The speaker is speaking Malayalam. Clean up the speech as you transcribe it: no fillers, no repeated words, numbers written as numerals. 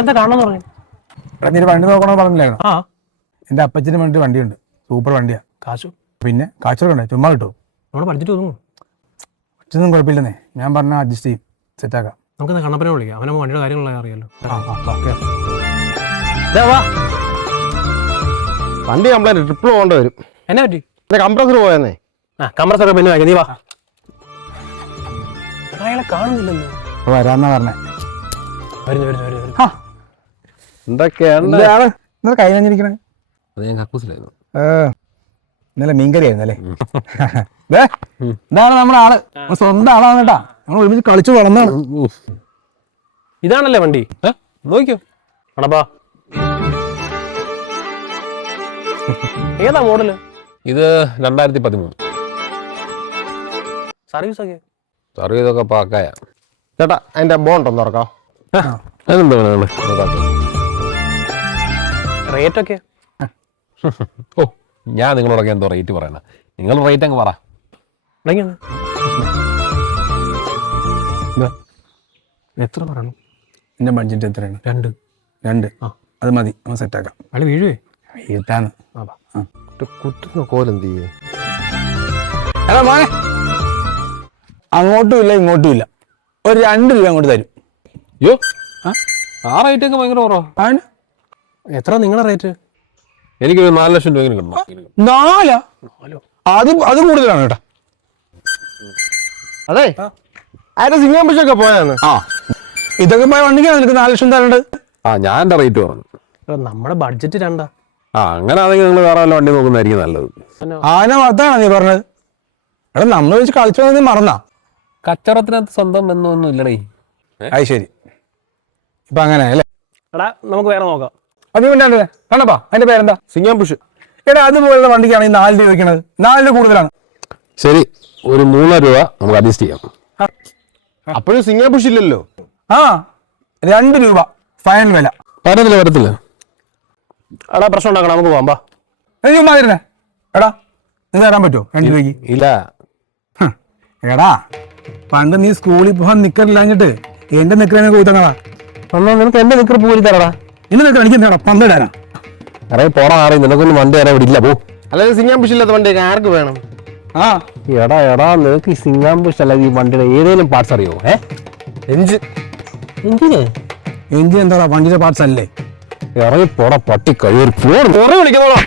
എന്താ കാണണമെന്ന് പറഞ്ഞു? നീ വണ്ടി നോക്കണമെന്ന് പറഞ്ഞില്ലായിരുന്നു? ആ, എൻ്റെ അപ്പച്ചന് വേണ്ടി വണ്ടിയുണ്ട്, സൂപ്പർ വണ്ടിയാ. കാശു പിന്നെ കാശൊക്കെ ചുമ്മാ കിട്ടുമോ? നമ്മുടെ ബഡ്ജറ്റ് ഒതുങ്ങും. ഒറ്റൊന്നും കുഴപ്പമില്ലെന്നേ, ഞാൻ പറഞ്ഞാൽ അഡ്ജസ്റ്റ് ചെയ്യും, സെറ്റാക്കാം. നമുക്ക് കണ്ണപ്പനെ വിളിക്കാം, അവനെ വണ്ടിയുടെ കാര്യങ്ങളെല്ലാം അറിയാലോ. വണ്ടി കംപ്ലൈന്റ്, ട്രിപ്പിൾ പോകേണ്ടി വരും. എന്നാ പറ്റി? കംപ്രസർ പോയെന്നേ. ആ, കംപ്രസറൊക്കെ പിന്നെ വായിക്കാം, നീ വാ. അയാളെ കാണുന്നില്ലല്ലോ. വരാന്നാ പറഞ്ഞേ. എന്തൊക്കെയാണ് കൈ നഞ്ഞിരിക്കണേ? അത് ഞാൻ കക്കൂസിലായിരുന്നു. ഇന്നലെ മീൻകറി ആയിരുന്നല്ലേ? ഇതാണ് നമ്മുടെ ആള്, സ്വന്തം ആളാണ് കേട്ടാ. നമ്മൾ ഒരുമിച്ച് കളിച്ചു വളർന്നാണ്. ഇതാണല്ലേ വണ്ടി? നോക്കിയോ അണപ്പാ, ഏതാ മോഡല്? ഇത് 2013. സർവീസ് ഒക്കെ സർവീസൊക്കെ പാക്കായ. ചേട്ടാ അതിന്റെ ബോണ്ടൊന്ന് തുറക്കാം. റേറ്റ് ഒക്കെ? ഓ, ഞാൻ നിങ്ങളോടൊക്കെ എന്തോ റേറ്റ് പറയണ, നിങ്ങൾ റേറ്റ് അങ്ങ് പറ. എത്ര പറയണം? എന്റെ ബഡ്ജറ്റ് എത്രയാണ്? 2. അത് മതി, നമ്മൾ സെറ്റാക്കാം. അളി വീഴുവേ? വീട്ടാന്ന് കുത്തുന്ന കോലെന്ത് ചെയ്യേ? എടാ മോനെ, അങ്ങോട്ടും ഇല്ല ഇങ്ങോട്ടും ഇല്ല, ഒരു 2 രൂപ അങ്ങോട്ട് തരും. അയ്യോ, ആ റേറ്റ് ഒക്കെ ഭയങ്കര കുറവാ. എത്ര നിങ്ങളുടെ റേറ്റ്? എനിക്കൊരു 4 ലക്ഷം രൂപ കിട്ടണം. 4? അത് കൂടുതലാണ് കേട്ടാ. അതെ, അതിന്റെ സിംഗാമ്പുഷൊക്കെ പോയാന്ന്. ഇതൊക്കെ പോയ വണ്ടിക്കാണ് നിനക്ക് 4 ലക്ഷം തരേണ്ടത്. ഞാൻ എന്റെ റേറ്റ് പറഞ്ഞു. നമ്മുടെ ബഡ്ജറ്റ് 2. അങ്ങനെ ആണെങ്കിൽ നിങ്ങൾ വേറെ വല്ല വണ്ടി നോക്കുന്നതായിരിക്കും നല്ലത്. ആന വർത്താണോ നീ പറഞ്ഞത്? എടാ നമ്മൾ വെച്ച് കളിച്ചു നീ മറന്നാ? കച്ചവടത്തിനകത്ത് സ്വന്തം ബന്ധമൊന്നും ഇല്ലടേ. അത് ശരി, ഇപ്പൊ അങ്ങനെ അല്ലേ? എടാ നമുക്ക് വേറെ നോക്കാം. അത് വേണ്ടേ കണ്ടപ്പാ, അതിന്റെ പേരെന്താ? സിംഗാമ്പുഷ്. എടാ അതുപോലുള്ള വണ്ടിക്കാണ് ഈ 4 രൂപ വയ്ക്കണത്. 4 രൂപ കൂടുതലാണ്. ശരി, ഒരു 3 രൂപ നമുക്ക് അഡ്ജസ്റ്റ് ചെയ്യാം. അപ്പോഴും സിംഗാമ്പുഷ് ഇല്ലല്ലോ. 2 രൂപ ഫൈനൽ വില. വരത്തില്ല. എടാ പ്രശ്നം ഉണ്ടാക്കണം, നമുക്ക് പോകാം. ചുമ്മാതിരുന്നേ. എടാ ഇത് തരാൻ പറ്റുമോ 2 രൂപയ്ക്ക്? ഇല്ല. എടാ പണ്ട് നീ സ്കൂളിൽ പോകാൻ നിക്കറില്ലാഞ്ഞിട്ട് എന്റെ നിക്കറിനെ പോയി തന്നടാ. നിനക്ക് എന്റെ നിക്കർ പോയി തരടാ. ഇന്ന് നിക്കർ എനിക്ക് എന്താ പന്തിടാനാ? അറിയ പോടാ, നിനക്കൊന്നും വണ്ടി തരാൻ ഇവിടെ ഇല്ല, പോ. അല്ലാതെ സിംഗാമ്പുഷ് ഇല്ലാത്ത വണ്ടി ആർക്ക് വേണം? എടാ നിനക്ക് ഈ സിംഗാമ്പുഷ് അല്ലാതെ ഈ വണ്ടിയുടെ ഏതെങ്കിലും പാർട്സ് അറിയോ? എന്തിന് എഞ്ചിൻ എന്താ വണ്ടിയുടെ പാർട്സ് അല്ലേ? ഇറങ്ങി പോടാ പട്ടി, കഴിയൊരു വിളിക്കുന്നോളാം.